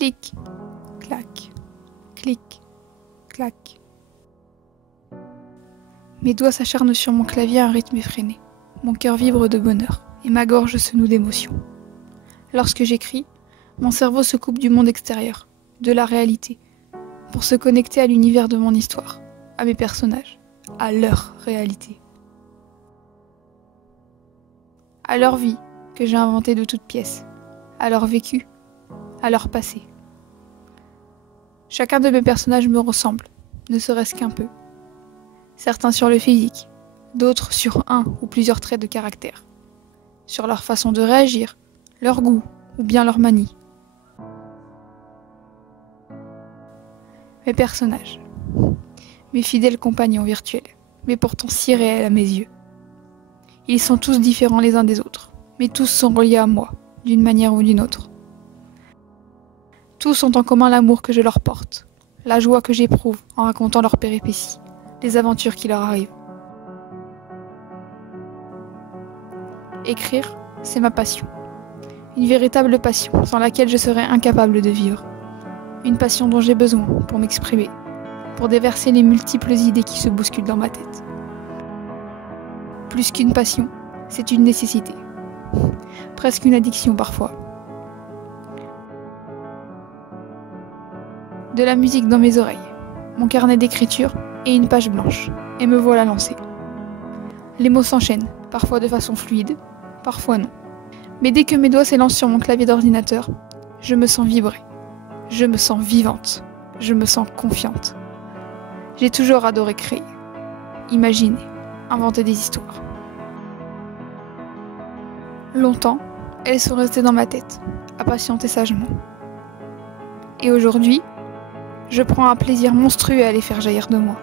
Clic, clac, clic, clac. Mes doigts s'acharnent sur mon clavier à un rythme effréné. Mon cœur vibre de bonheur et ma gorge se noue d'émotion. Lorsque j'écris, mon cerveau se coupe du monde extérieur, de la réalité, pour se connecter à l'univers de mon histoire, à mes personnages, à leur réalité. À leur vie que j'ai inventée de toutes pièces, à leur vécu, à leur passé. Chacun de mes personnages me ressemble, ne serait-ce qu'un peu. Certains sur le physique, d'autres sur un ou plusieurs traits de caractère, sur leur façon de réagir, leur goût ou bien leur manie. Mes personnages, mes fidèles compagnons virtuels, mais pourtant si réels à mes yeux. Ils sont tous différents les uns des autres, mais tous sont reliés à moi, d'une manière ou d'une autre. Tous ont en commun l'amour que je leur porte, la joie que j'éprouve en racontant leurs péripéties, les aventures qui leur arrivent. Écrire, c'est ma passion. Une véritable passion sans laquelle je serais incapable de vivre. Une passion dont j'ai besoin pour m'exprimer, pour déverser les multiples idées qui se bousculent dans ma tête. Plus qu'une passion, c'est une nécessité. Presque une addiction parfois. De la musique dans mes oreilles, mon carnet d'écriture et une page blanche, et me voilà lancée. Les mots s'enchaînent, parfois de façon fluide, parfois non. Mais dès que mes doigts s'élancent sur mon clavier d'ordinateur, je me sens vibrer. Je me sens vivante. Je me sens confiante. J'ai toujours adoré créer, imaginer, inventer des histoires. Longtemps, elles sont restées dans ma tête, à patienter sagement. Et aujourd'hui, je prends un plaisir monstrueux à les faire jaillir de moi,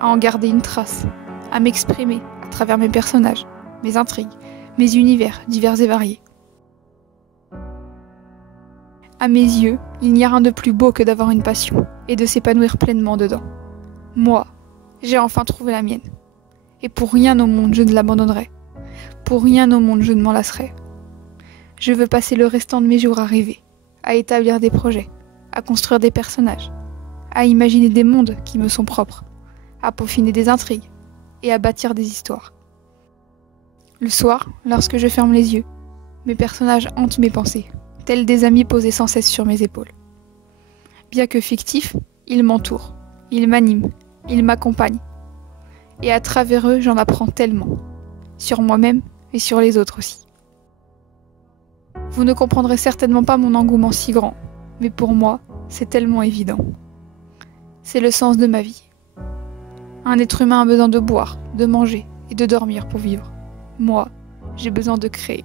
à en garder une trace, à m'exprimer à travers mes personnages, mes intrigues, mes univers divers et variés. À mes yeux, il n'y a rien de plus beau que d'avoir une passion et de s'épanouir pleinement dedans. Moi, j'ai enfin trouvé la mienne. Et pour rien au monde je ne l'abandonnerai. Pour rien au monde je ne m'en lasserai. Je veux passer le restant de mes jours à rêver, à établir des projets, à construire des personnages, à imaginer des mondes qui me sont propres, à peaufiner des intrigues et à bâtir des histoires. Le soir, lorsque je ferme les yeux, mes personnages hantent mes pensées, tels des amis posés sans cesse sur mes épaules. Bien que fictifs, ils m'entourent, ils m'animent, ils m'accompagnent. Et à travers eux, j'en apprends tellement, sur moi-même et sur les autres aussi. Vous ne comprendrez certainement pas mon engouement si grand, mais pour moi, c'est tellement évident. C'est le sens de ma vie. Un être humain a besoin de boire, de manger et de dormir pour vivre. Moi, j'ai besoin de créer,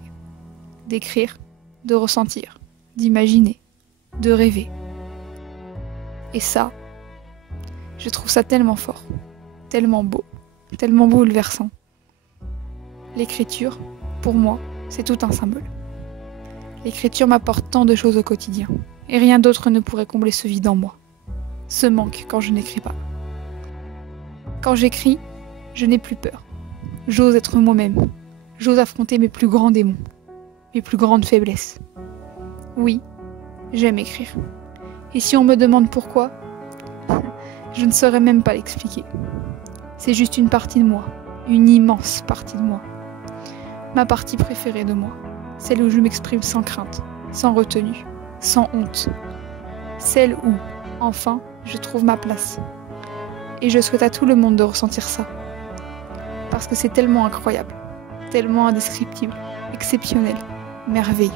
d'écrire, de ressentir, d'imaginer, de rêver. Et ça, je trouve ça tellement fort, tellement bouleversant. L'écriture, pour moi, c'est tout un symbole. L'écriture m'apporte tant de choses au quotidien, et rien d'autre ne pourrait combler ce vide en moi, ce manque quand je n'écris pas. Quand j'écris, je n'ai plus peur. J'ose être moi-même, j'ose affronter mes plus grands démons, mes plus grandes faiblesses. Oui, j'aime écrire. Et si on me demande pourquoi, je ne saurais même pas l'expliquer. C'est juste une partie de moi, une immense partie de moi. Ma partie préférée de moi, celle où je m'exprime sans crainte, sans retenue, sans honte. Celle où, enfin, je trouve ma place. Et je souhaite à tout le monde de ressentir ça. Parce que c'est tellement incroyable, tellement indescriptible, exceptionnel, merveilleux.